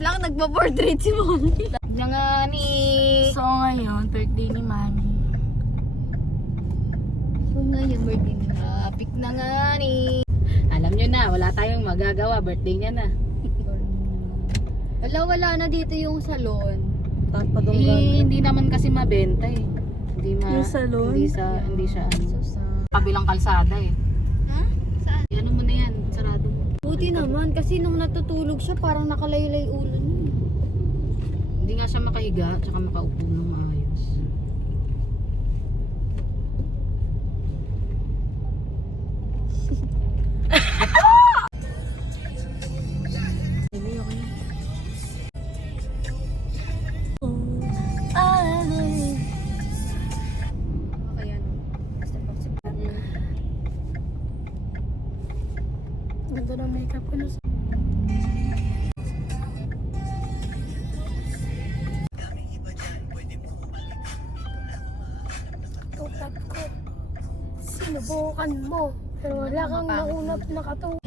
lang, nagpa-portrait si Mami. Na nga ni... So ngayon, birthday ni Mami. So ngayon, birthday niya. Traffic na nga ni... Alam nyo na, wala tayong magagawa. Birthday niya na. Wala na dito yung salon. Hindi naman kasi mabenta eh. Yung salon? Hindi siya ano. So, sa... Kabilang kalsada eh. Ha? Saan? Ano mo na yan? Sarado mo. Buti naman, kasi nung natutulog siya, parang nakalaylay ulo niya. Hindi nga siya makahiga, tsaka makaupo ng maayos. Kaya no. Basta pag Ganda ng makeup ko na sa... Tukat ko. Sinubukan mo. Pero wala kang naunap na katulad.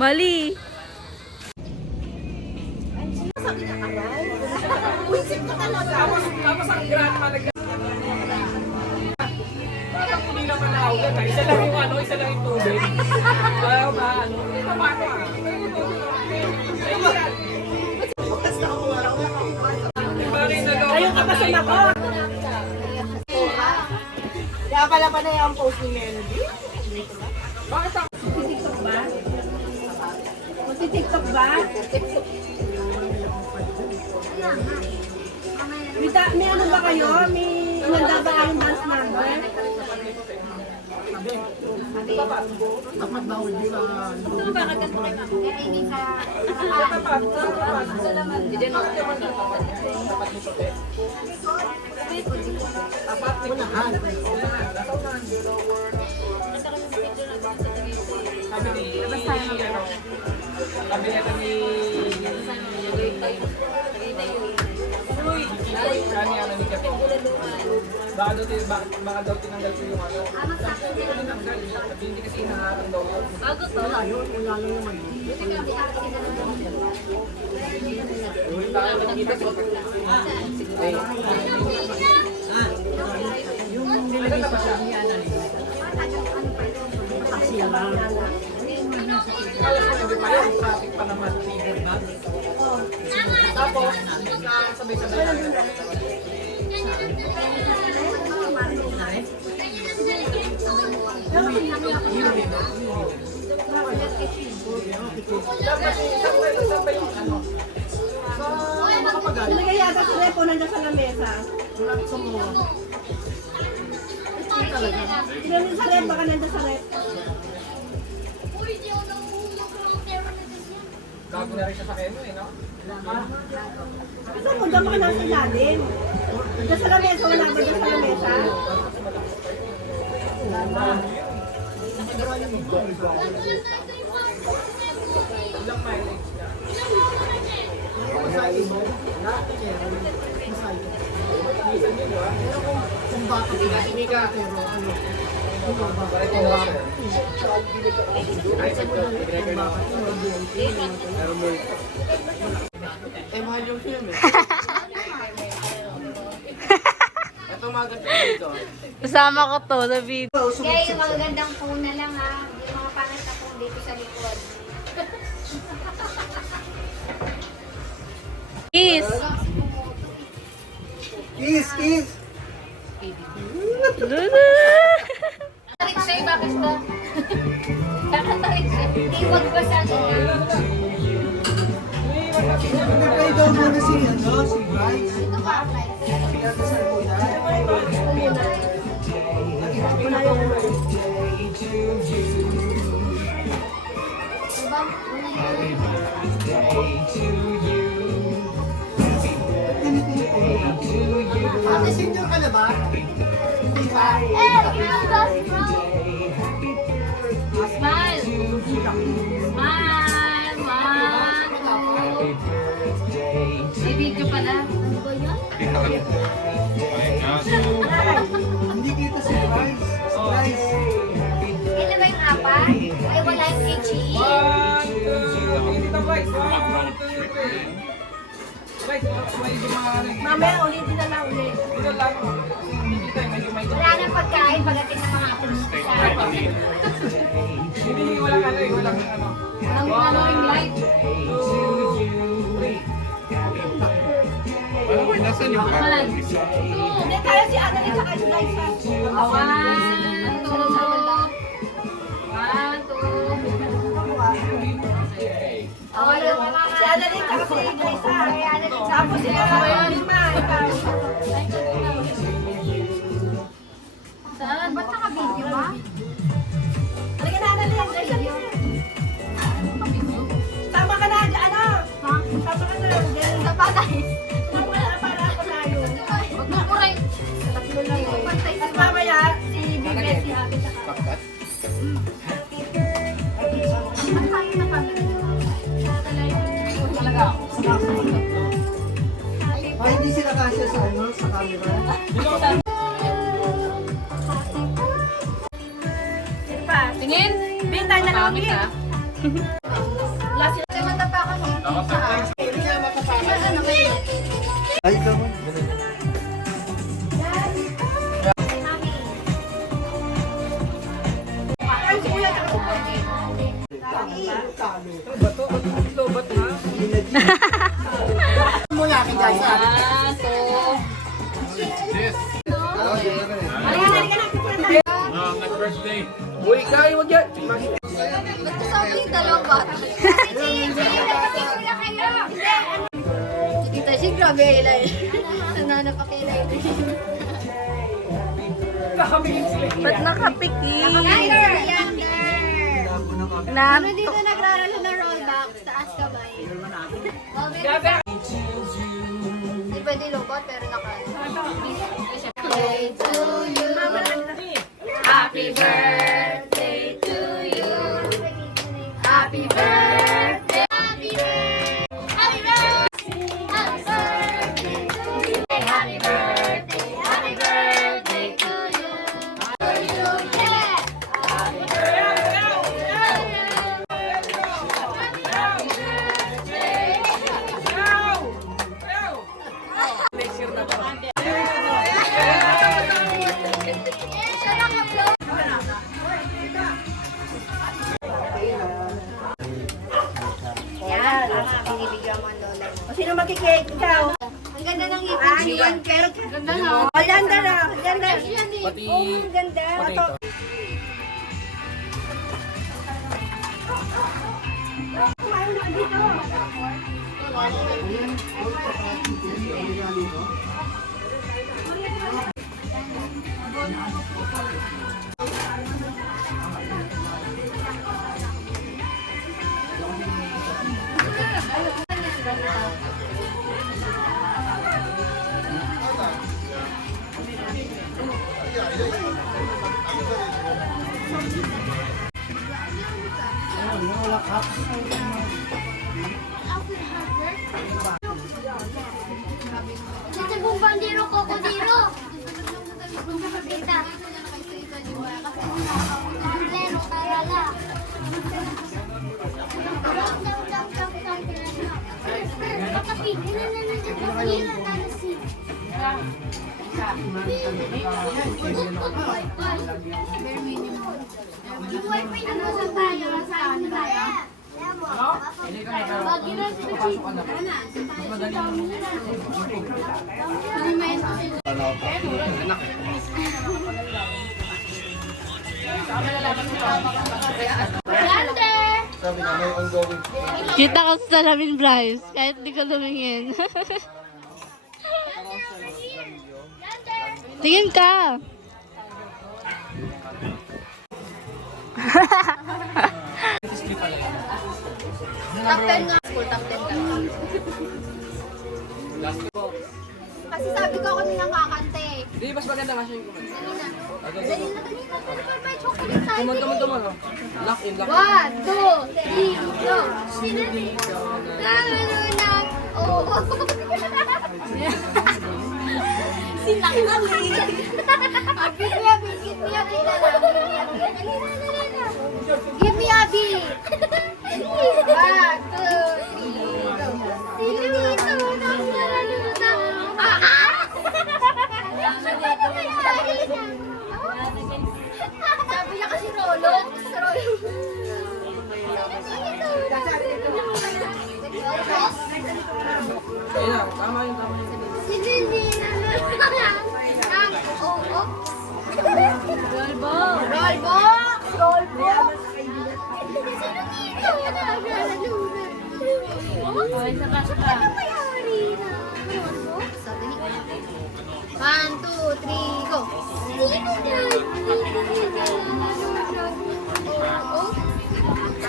Mali! Isa lang yung ano, isa lang yung tubig. Ayaw ba ano? Paano ah? Ayun ka pa sa nako. Kaya pala pa na yung post ni Melody. Bakit ako? Magti-tiktok ba? May ano ba kayo? May handa ba kayong dance number? Sabi nito ni... Uy! Kani ano ni Kepo? Baka daw tinanggal ko yung ano. Sabi hindi kasi hinaharang daw yun. Wala yun. Wala lang naman yun. Uy, baka nakikita ko. Yung nilagay sa kanya na taksi lang. Alas mo, hindi pa yun. Traffic pa naman. Diba? Tapos, sabay-sabay lang. Sabay yung ano. Nilagay yata sa repo nandiyan sa lamesa. Wala sa mga. Tinanong sa rep, baka nandiyan sa rep. Gago na rin siya sa keno eh, no? Kasi mo, dyan baka nasa ilalim. Diyan sa lamesa, wala ba dyan sa lamesa? Ilang mileage ka? Minsan yun, ba? Kung baka Hindi ka. Eh, mahal yung film eh. Ito maganda dito. Kasama ko to sa video. Kaya yung magagandang phone na lang ha. Yung mga pangit na phone dito sa likod. Kiss! Kiss! Tarik siya eh, bakit ba? Nakatarik siya. Iwag ba sa akin? Nagpay daw muna si Bryce. Ito ba, Bryce? Diba? Messenger ka na ba? Hindi pa. Smile! Smile! May video pala. Ano ba yan? Hindi kita si Bryce. Kailan ba yung apat? Ay, wala yung HE. Guys, guys, medyo maaaring. Mamaya ulitin na lang ulit. Ito lang. Hindi tayo medyo may. Wala nang pagkain pagdating ng mga turista. Hindi, walang ano eh, walang ano. Ang ring light. Kalan. Hindi, tayo si Annalyn tsaka si Liza. 1, 2. 1, 2. Si Annalyn tsaka si Liza. Tapos sila lima. Saan? Ba't naka-video ba? Halika na, Annalyn. Liza, tama ka na, ano? Tama ka na. Sa patay. Tama ka na para ako tayo. Huwag mo kuray. Tatlo lang eh. At mamaya, si Bibet, si Ate tsaka. Matay na kami. Talaga. Ay, hindi sila kasya sa ano, sa camera. Sino pa? Tingin. Bintay na lang. Pamit ha. Last year. Kasi matapakan mo. Ay, kamo. Ay, si Kuya tsaka si Bato, bato, bato na. Mula kay guys. 1, 2. Halika na, Uy, kain, wag yan. Ba't kasama yung dalawang bata? Kita siya, grabe ilay. Nanana pa kay ilay. Ba't nakapiki? Younger! Na, Ano dito nagraralo ng rollback? Taas kamay. Di pwede lobot pero naka. Birthday to you. Happy birthday to you. Happy birthday. Happy birthday. Happy birthday. Happy birthday. Happy birthday. Happy birthday to you. To you. Yeah. Happy yan. Binibigyan mo ang lola mo. O, sino magkikake? Ikaw? Ang ganda ng ngipin Ah, niya. yun. Pero, Ganda na. oh, ganda na. Ganda. Pati, Oh, ang ganda. pati Ito. ito. Kumain na dito. Kasi bumbandiro, kokodiro. Kita. Bumbandiro, karala. Wifi na mo sa tayo sa kanila. Hindi ka may papasok ka na. Mas madali Sabi na, may ongoing. Kita ko sa salamin, Bryce. Kahit di ko lumingin. Tingin ka. Top 10 nga. School top 10 ka. Kasi sabi ko ako nilang kakante. Hindi, mas maganda nga siya yung kumanta. Dali na. Dali na. May chocolate tayo. Kumanta mo naman, oh. Lock in, lock in. 1, 2, 3, go! Sinanunang, oo. Sinakali. Give me a bit, give me a bit. Give me a bit. 1, 2, Ayun na, tama yun. Roll box! Roll box! Okay, saka, saka. 1, 2, 3, go!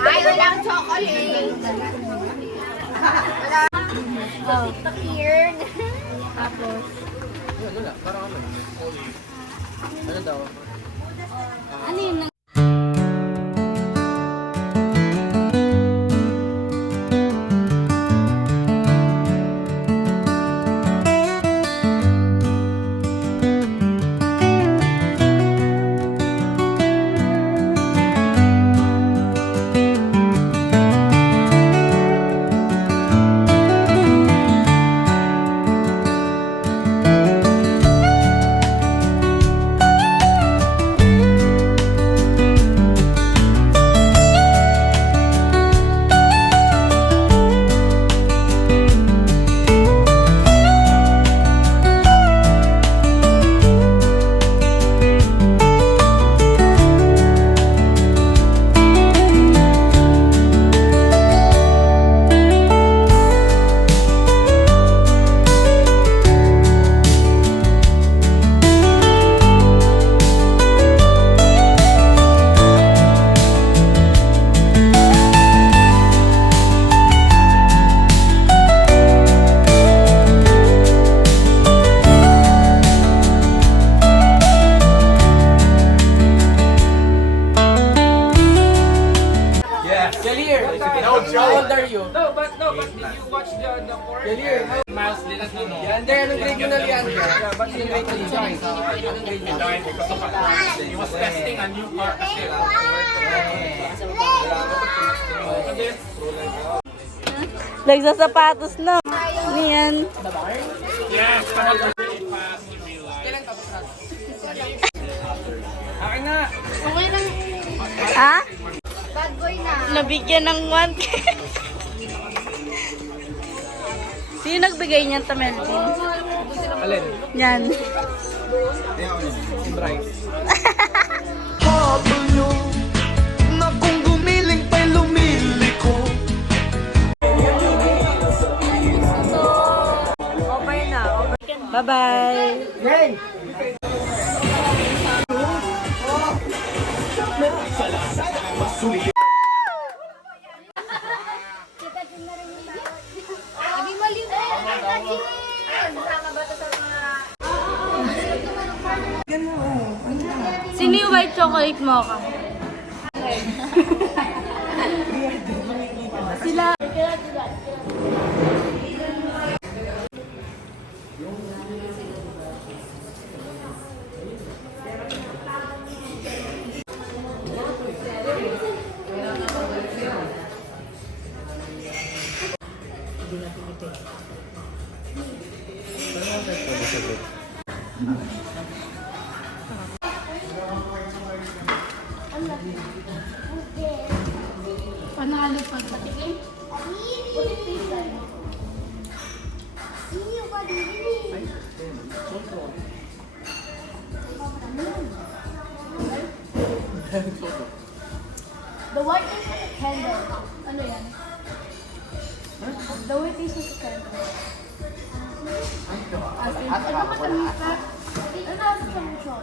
Ay, walang chocolate! Oh. Here. Tapos, Wala, parang ano. Ano daw? ano yun? Jalir, how old are you? No, but did you watch the porn? Jalir, Miles din at no. Leander, anong grade mo na Leander? Ba't yung grade mo siya? Anong grade mo? Because of he was testing a new car kasi. Nagsasapatos na. Ano yan? Yes, Kailan tapos na? Akin na! Okay lang. Ha? Bad boy na. Nabigyan ng 1K. Sino nagbigay niyan, Tamelvin? Alin? Yan. Si Bryce. Na kung gumiling pa'y lumiliko. Bye-bye. Abi mali mo. Sama ba ito sa mga... Sino yung white chocolate mo ka? Sila. Panalo pa patikim. The white is a candle. Ano yan? The white is a candle. As in, ano matamis pa? Ano ang solution?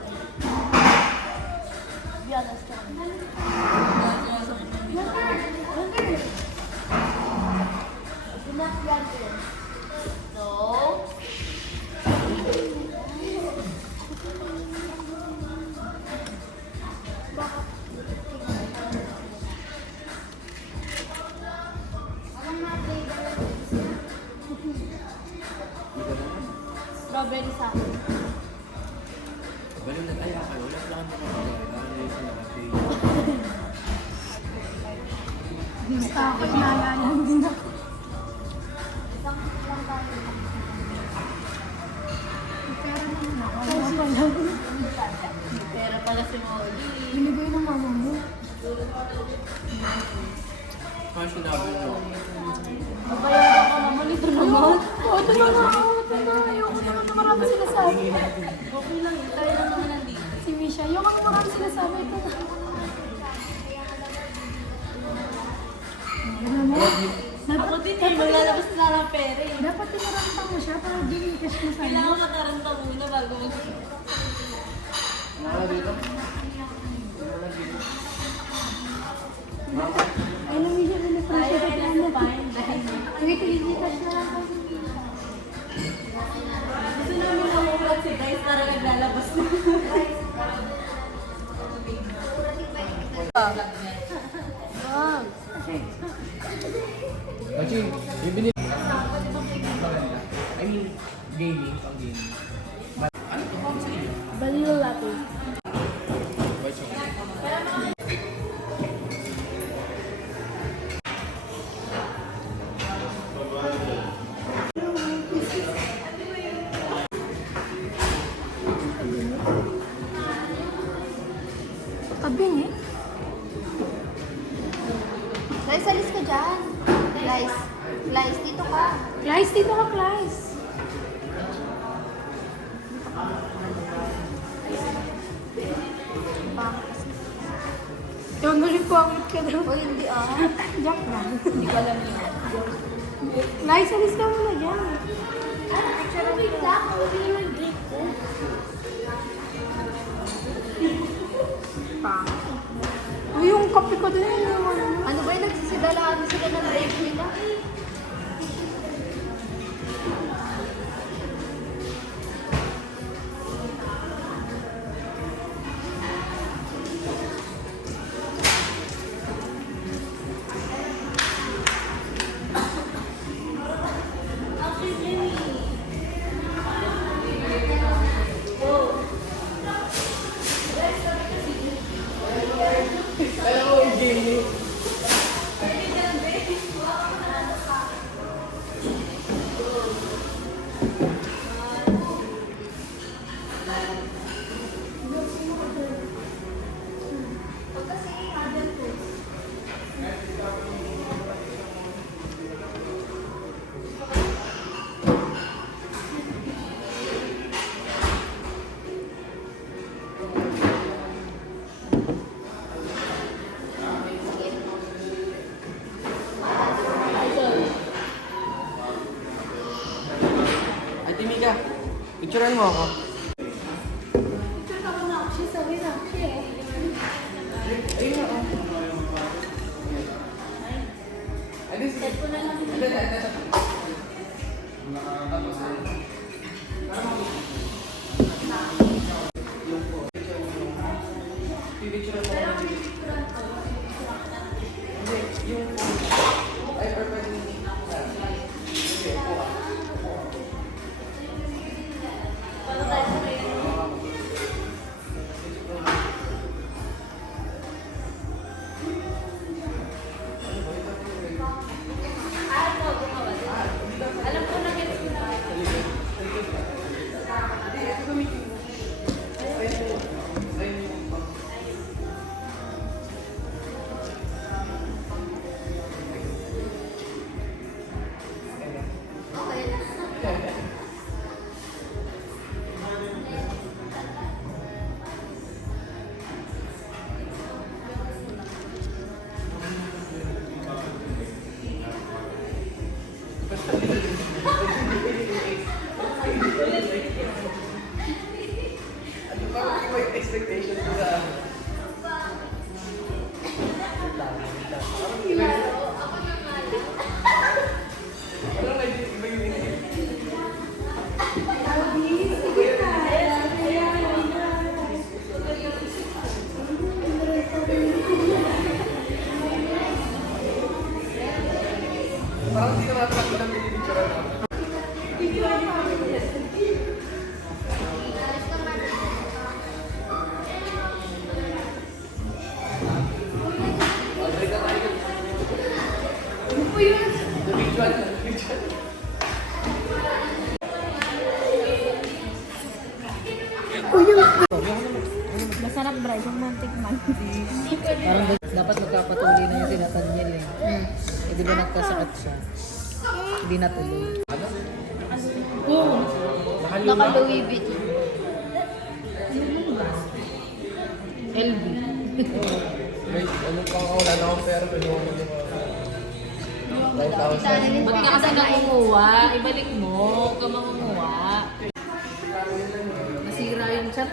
Be honest. Enough yan din. So, strawberry sa akin. Balo na tayo kayo. Wala lang naman Basta ako, inaalalang din ako. Pera pala si Molly. Binigay ng mama mo. Ano sinabi mo? Si Misha, yung ang marami sinasabi ito. Ako din eh, maglalabas na lang pera eh. Dapat tinaranta mo siya para din-cash mo sa'yo. Kailangan mataranta muna bago mo. Ay, Misha, pinipray siya. Wait, i-cash na lang. Gusto namin namulat si guys para naglalabas na. Kasi, bibili. I mean, gaming, pang gaming. Ano to? Ano sa iyo? Vanilla latte. White chocolate. Kabing eh. Guys, alis ka dyan. Guys, dito ka. Clice, dito ka, Clice. Yung galing ko ang ka daw. O, hindi ah. Jack na. Hindi ko alam yun. Clice, alis ka muna dyan. Wait lang, hindi naman drink ko. Uy, yung kape ko din. Ano ba yung nagsisigalaan sila ng break nila? Ate Mika, picturean mo ako. Ayun na, oh. Expectations ko sa... Parang hindi ka nakakita ng pinipicturean mo. Masarap, Bryce. Yung mantik man. Parang dapat magkapatuloy na yung sila Tanyel eh. Eh, di ba nagkasakit siya? Hindi natuloy. Oo. Naka-Louis Vuitton. LV. Wait, ano pa ako? Wala na akong pera. Pero yung 5,000. Ba't ka kasi nangunguha? Ibalik mo. Huwag ka mangunguha. Nasira yung chat.